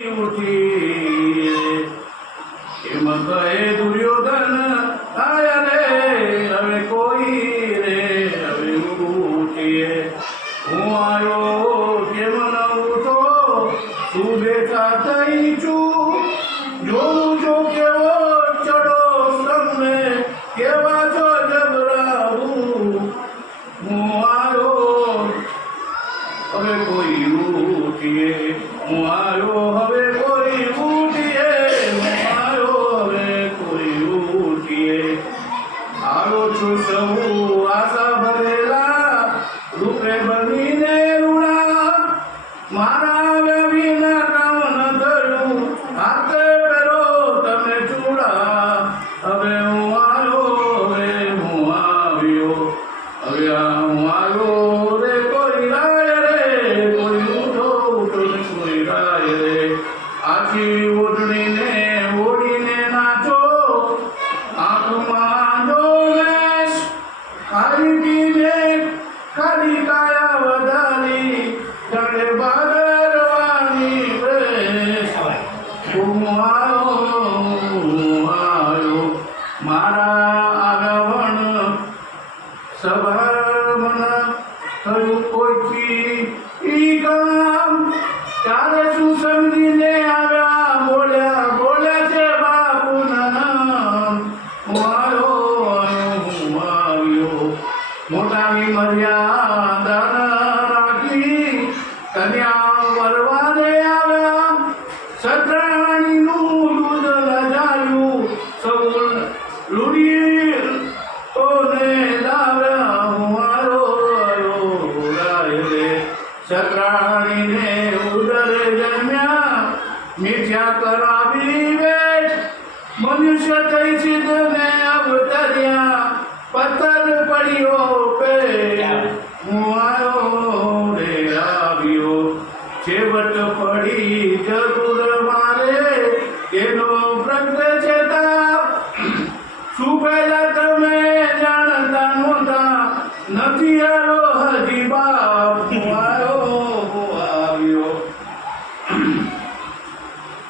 એમ કહે દુર્યોધન આય રે હવે કોઈ રે હવે ઉઠીએ હું આવ્યો કેમ નવું તો તું બેઠા થઈ છું જોઉં છો કેવો ચડો તમને કેવા છો જબરાવું હું આવ્યો હવે કોઈ ઉઠીએ હું આવ્યો હવે કોઈ ઉઠીએ હું આવ્યો હવે કોઈ ઉઠીએ આવ્યો છું સૌ આશા ભરેલા રૂપે બનીને રૂડા મારા વિના કામ ન થયું હાથે પહેરો તમે ચૂડા હવે હું આવ્યો હવે હું આવ્યો હવે હું આવ્યો રે કોઈ રાય રે કોઈ ઉઠો ઉઠો ને કોઈ રાય રે આખી ઓઢણીને ઓઢીને નાચો આંખમાં જો વેશ ખાલી પીને ખાલી કાયા વધારી જાણે બાદરવાની વેશ હું આવ્યો મારા આગમન સભામન થયું કોઈથી ઈ કામ ત્યારે શું સમજીને આવ્યા બોલ્યા છે બાપુના નામ હું આવ્યો મોટાની મર્યાદા રાખી કન્યા વરવાને આવ્યા સત્રાણીનું દૂધ લજાયું સૌ લૂડી તોને લાવ્યા હું આવ્યો રે સત્રાણીને ઉદરે જન્મ્યા મિથ્યા કરાવી વેઠ મનુષ્ય થઈ સિદ્ધને અવતર્યા પથ્થર પડ્યો પે હું આવ્યો રે આવ્યો છેવટ પડી જરૂર મારે એનો પ્રગટ છે તાપ શું પહેલા તમે જાણતા નહોતા નથી આવ્યો હજી બાપ હું આવ્યો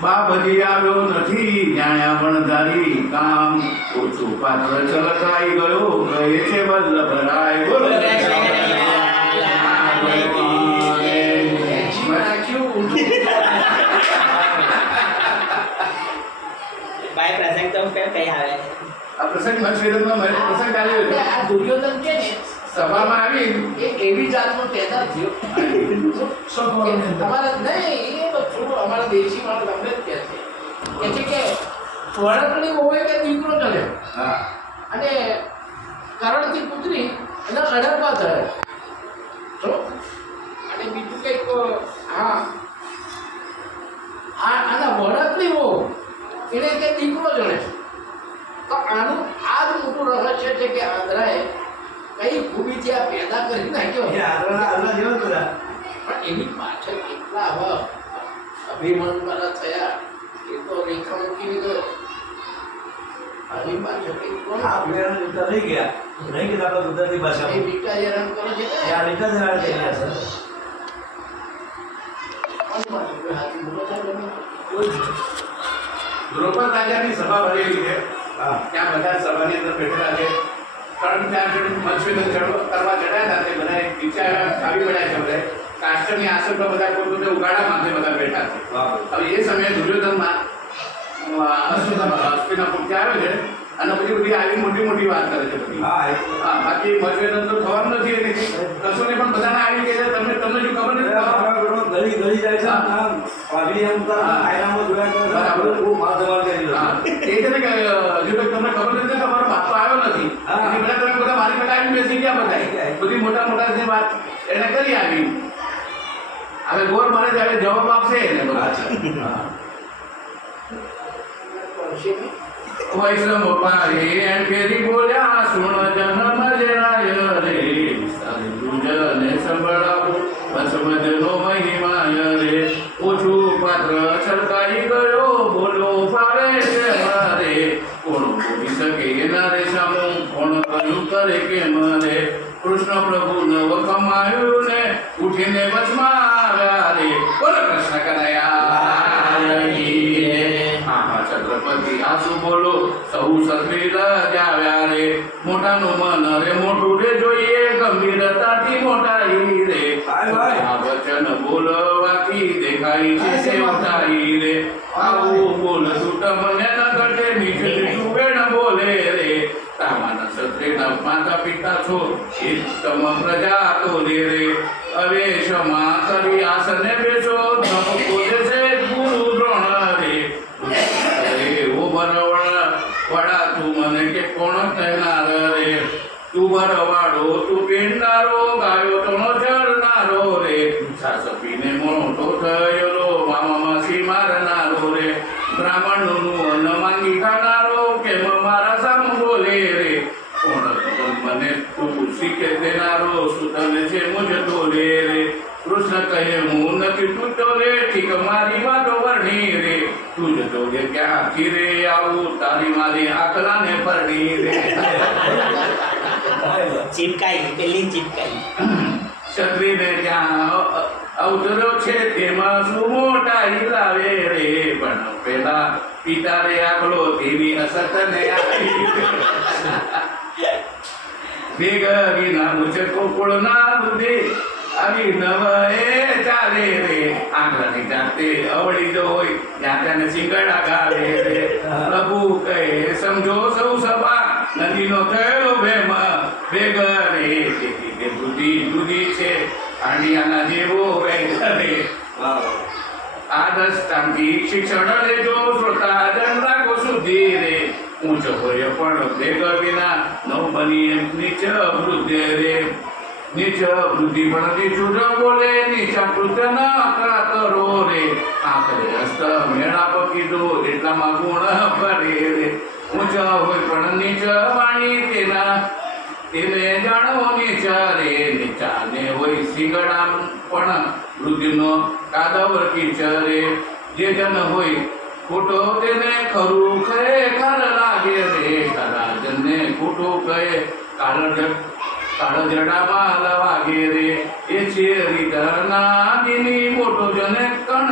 બાપ હજી આવ્યો નથી જાણ્યા પણ ધારી કામ ઓછું પાત્ર ચલકાઈ ગયો કહે છે વલ્લભરાય બોલો ભાઈ પ્રસંગ તો કઈ આવે આ પ્રસંગ મચ્છેદમાં મારે પ્રસંગ આવ્યો છે આ દુર્યોધન છે ને સભામાં આવી એ એવી જાતનો પેદા થયો અમારા નહીં એ તો થોડું અમારા દેશી માણસ તમને જ કહે છે કે વળકની હોવે કે દીકરો ચડે હા અને કરણથી પુત્રી અને અડકવા ચડે તો અને બીજું કંઈક હા આના વળકની હોવ એને કે દીકરો ચડે તો આનું આ જ મોટું રહસ્ય છે કે આંધ્રાએ કઈ ખૂબીથી આ પેદા કરી નાખ્યો પણ એની પાછળ કેટલા આવા અભિમાન વાળા થયા એ તો રેખા મૂકી દીધો આની પાછળ કંઈક કોણ થઈ ગયા નહીં કે આપણે ગુજરાતી ભાષા એ રીટા હેરાન કરે છે ને આ રીતે જ હેરાન થઈ ગયા છે કોની પાછળ કોઈ હાથી બોલો છે તમે? દ્રૌપદ રાજાની સભા ભરેલી છે ત્યાં બધા સભાની અંદર બેઠેલા છે ત્રણ ત્યાં મચ્છેદન કરવા ચડાયા હતા તે બધા દીક્ષા આવી પડ્યા છે બધા કાષ્ટની આસન પર બધા પોતે ઉગાડા માંગે બધા બેઠા છે હવે એ સમયે દુર્યોધનમાં હસ્તિનાપુર ત્યાં આવે છે અને પછી બધી આવી મોટી મોટી વાત કરે છે બધી હા બાકી મચ્છેદન તો ખબર નથી એની કશોને પણ બધાને આવી કે તમને જો ખબર નથી ગળી જાય છે પાઘડી એમ આયનામાં જોયા કરે બહુ માધમાલ કરી હા એ છે ને કે હજુ તક તમને ખબર નથી તમારો બાપ તો આવ્યો નથી એની બધા તમે બધા મારી બેટા આવીને બેસી ગયા બધા બધી મોટા મોટા જે વાત એને કરી આવી હવે ગોર મારે ત્યારે જવાબ આપશે એને બધા વૈષ્ણવ પારે એમ ફેરી બોલ્યા સુણ જન્મ જરાય રે સાધુજને સંભળાવો વસમજનો મહિમાય રે ઓછું પાત્ર છલકાઈ ગયો બોલો ફાવે છે મારે કોણ બોલી શકે એના રે સામું કોણ કયું કરે કે મારે કૃષ્ણ પ્રભુ નવ કમાયું ને ઉઠીને વચમાં આવ્યા રે બોલો કૃષ્ણ કનૈયા સાસુ બોલો સૌ સત્રી લજાવ્યા રે મોટાનું મન રે મોટું રે જોઈએ ગંભીરતાથી મોટાઈ રે આ વચન બોલવાથી દેખાય છે સેવતાઈ રે આવું બોલ સુટ મને ન ઘટે નીચે સુવેણ બોલે રે તામાના ક્ષત્રિયના માતા પિતા છો એ તમ પ્રજા તો રે હવે ક્ષમા કરી આસને બેસો ધમ બોલે છે ગુરુ દ્રોણ રે ઓ બરવાળા વડા તું મને કે કોણ કહેનાર રે તું બરવાડો તું પીનારો ગાયો તો ચરનારો રે સાસપીને મોટો થયેલો મામા માસી મારનારો રે બ્રાહ્મણનું અન્ન માંગી ખાનારો કેમ મારા સામ બોલે રે કોણ મને તું શીખે દેનારો સુતને છે મુજ તોલે રે કૃષ્ણ કહે હું નથી તૂટો રે ઠીક મારી વાતો વર્ણી રે તું જ તો રે ક્યાંથી રે આવું તારી મારી આકલાને પરણી રે ચીપકાઈ પેલી ચીપકાઈ ક્ષત્રિયને ત્યાં અવતરો છે તેમાં શું મોટાઈ લાવે રે પણ પેલા પિતા રે આકલો તેની અસત ને ભેગ વિના મુજે કોકળ ના બુદ્ધિ આવી નવાએ ચાલે રે આંગળાની જાતે અવળી જો હોય ત્યાં તેને સિંગડા ગાલે રે પ્રભુ કહે સમજો સૌ સભા નદીનો થયેલો ભેમ ભેગ રે તેથી તે બુદ્ધિ જુદી છે આંડિયાના જેવો વેગ રે આ દસ્તાંતી શિક્ષણ લેજો શ્રોતા જન રાખો શુદ્ધિ રે ઊંચ હોય પણ ભેગ વિના ન બની નીચ વૃદ્ધિ રે નીચ વૃદ્ધિ પણ નીચું ન બોલે નીચા કૃત્ય ન કાતરો રે આખરે હસ્ત મેળાપ કીધો એટલામાં ગુણ ભરે રે ઊંચ હોય પણ નીચ વાણી તેને જાણો નીચ રે નીચાને હોય સિંગડા પણ વૃદ્ધિનો કાદવર કીચરે જે જન હોય ખોટો તેને ખરું કહે ખર લાગે રે ખરા જનને ખોટો કહે કાળ જડામાં વાગે રે એ છે રીતના દિની મોટો જને કણ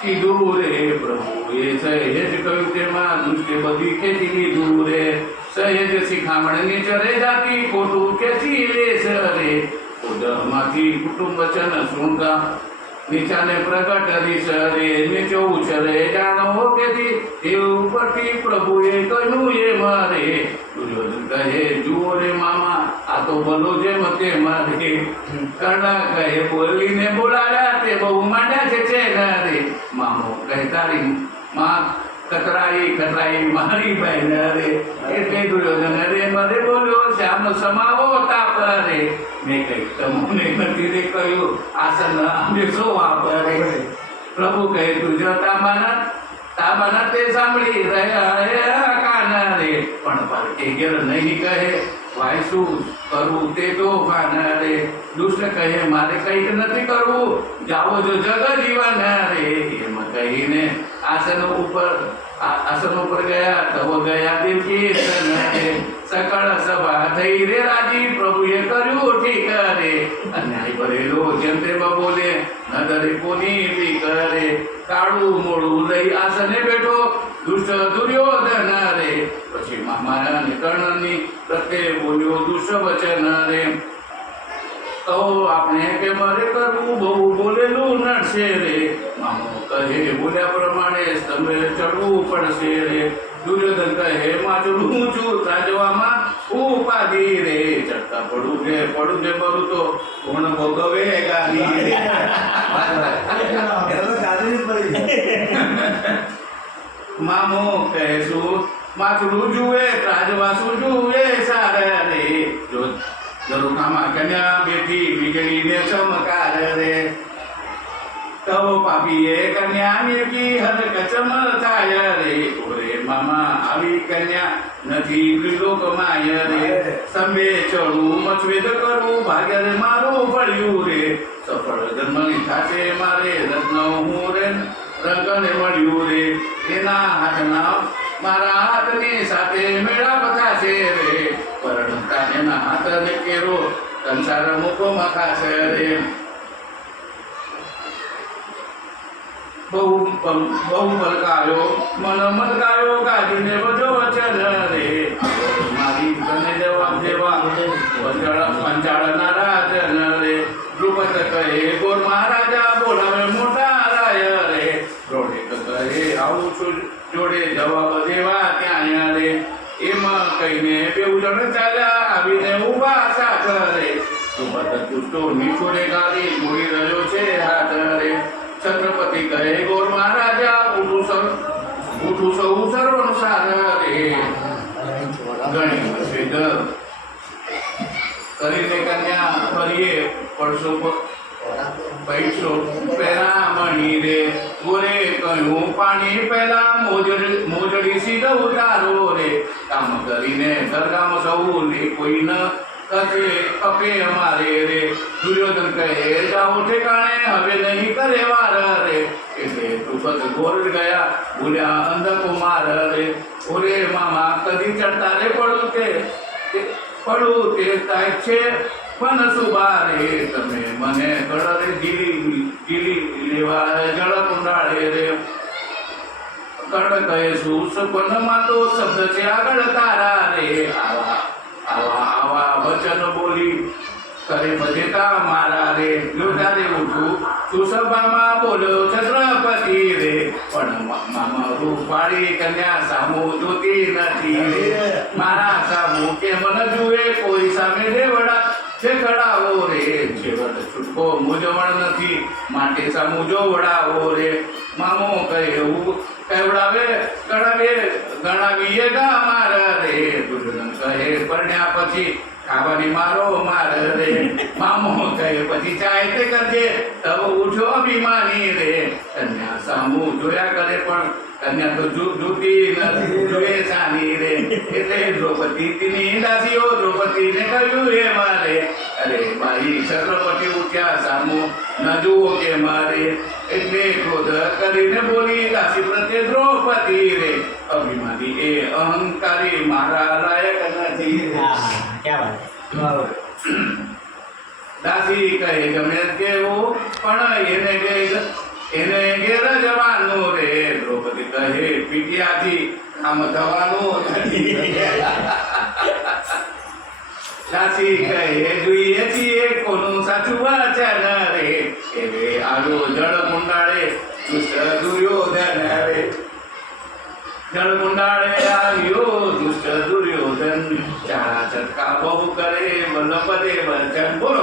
કીધું રે પ્રભુ એ સહેજ કહ્યું તેમાં દૃષ્ટિ બધી ખેંચી લીધું રે સહેજ શિખામણની ચરે જાતી ખોટું ખેંચી લેશ રે ઉદરમાંથી કુટુંબ વચન સુણતા નીચાને પ્રગટ રીસ રે નીચો ઉછરે જાણો કેથી એ ઉપરથી પ્રભુએ કહ્યું એ મારે દુર્યોધન કહે જુઓ રે મામા આ તો ભલો જેમ તે મારે કર્ણ કહે બોલીને બોલાડ્યા તે બહુ માંડ્યા છે રે મામો કહે તારી માં કતરાઈ મારી બહેન રે એટલે દુર્યોધન રે મને બોલ્યો શ્યામ સમાવો તાપ રે મેં કઈ તમને નથી રે કહ્યું આસન અમે સો વાપરે પ્રભુ કહે તું જો તાબાના તે સાંભળી રહ્યા કાન રે પણ પર કે ઘેર નહીં કહે ભાઈ શું કરવું તે તો કાન રે દુષ્ટ કહે મારે કંઈક નથી કરવું જાઓ જો જગ જીવન રે એમ કહીને આસન ઉપર ગયા તવો ગયા દેવકી સકળ સભા થઈ રે રાજી પ્રભુએ કર્યું ઠીક રે અન્યાય ભરેલો જેમ તેમ બોલે ન દરે કોની બી કરે કાળું મોડું લઈ આસને બેઠો દુષ્ટ દુર્યોધન રે પછી મામાના કર્ણની પ્રત્યે બોલ્યો દુષ્ટ વચન રે તો આપણે કે મારે કરવું બહુ બોલેલું નડશે રે મામો કહે બોલ્યા પ્રમાણે સ્તંભે ચડવું પડશે રે દુર્યોધન કહે માચડું છું તાજવામાં ઉપાધિ રે ચડતા પડું રે બરું તો કોણ ભોગવે ગાડી રે મામો કહેશું માથું જુએ ત્રાજવા શું જુએ સારા રે જો જરૂખામાં કન્યા બેઠી વીજળીને ચમકાર રે તવ પાપીએ કન્યા મેકી હરક ચમર થાય રે ઓરે મામા આવી કન્યા નથી ત્રિલોકમાય રે સંભે ચડું મચવેદ કરું ભાગ્ય રે મારું પડ્યું રે સફળ જન્મની થાશે મારે રત્ન હું રે રંગને મળ્યું રે એના હાથના મારા હાથની સાથે મેળાપ થશે રે પરણતા એના હાથને કેરો સંસાર મુખમાં ખાશે રે બહુ મલકાયો મન મલકાયો કાઢીને બધો વચન રે મારી તને જવાબ દેવા પંચાળના રાજન રે દ્રુપદ કહે ગોર મહારાજા બોલાવે મોટા રાય રે રોડે કહે આવું છું જોડે જવાબ દેવા ત્યાં રે એમાં કહીને બેઉ જણ ચાલ્યા આવીને ઉભા સાથ રે દ્રુપદ દુષ્ટો નીચોડે ગાડી જોઈ રહ્યો છે હાથ રે છત્રપતિ કહે ગોર મહારાજા ઉઠું સૌ સર્વનું સાર રે ગણી સિદ્ધ કરીને કન્યા ફરીએ પડશો પૈસો પેલા મણી રે ગોરે કહ્યું પાણી પેલા મોજડી સીધો ઉતારો રે કામ કરીને ઘરગામ સૌ ને કોઈ ન કથે કપે અમારે રે દુર્યોધન કહે જાઓ ઠેકાણે હવે નહીં કરે વાર રે એટલે દ્રુપદ ગોર ગયા બોલ્યા અંધકુમાર રે ઓરે મામા કદી ચડતા રે પડું તે થાય છે પણ સુબા રે તમે મને ગળરે જીલી લેવા જળ કુંડાળે રે કડ કહે શું સપનમાં તો શબ્દ છે આગળ તારા રે આવા વચન બોલી કરે ભજેતા મારા રે યોધારે ઉઠું તું સભામાં બોલ્યો છત્રપતિ રે પણ મામા રૂપાળી કન્યા સામુ જોતી નથી રે મારા સામુ કેમ ન જુએ કોઈ સામે દેવડા છે ચડાવો રે છેવટ છૂટકો મૂંઝવણ નથી માટે સામુ જોવડાવો રે મામો કહેવું કહેવડાવે ગણાવીએ ગા માર રે દુર્યોધન કહે પરણ્યા પછી ખાવાની મારો માર રે મામો કહે પછી ચાય તે કરજે તબ ઉઠો અભિમાની રે કન્યા સામુ જોયા કરે પણ કન્યા તો જૂતી નથી જોએ સાની રે એટલે દ્રૌપદીની દાસીઓ દ્રૌપદીને કહ્યું એ મારે અરે ભાઈ છત્રપતિ ઉઠ્યા સામુ ન જુઓ કે મારે એટલે ક્રોધ કરીને બોલી દાસી પ્રત્યે દ્રૌપદી રે અભિમાની એ અહંકારી મારા લાયક નથી ક્યાં વાત દાસી કહે ગમે તેવું પણ એને ઘેર જવાનું રે દ્રૌપદી કહે પીટિયાથી કામ થવાનું નથી દાસી કહે જોઈએ છીએ કોનું સાચું વચન રે એવે આલો જળ કુંડાળે દુષ્ટ દુર્યોધન રે જળ કુંડાળે આવ્યો દુષ્ટ દુર્યોધન ચારા ચટકા બહુ કરે વલ્લભદે વચન બોલો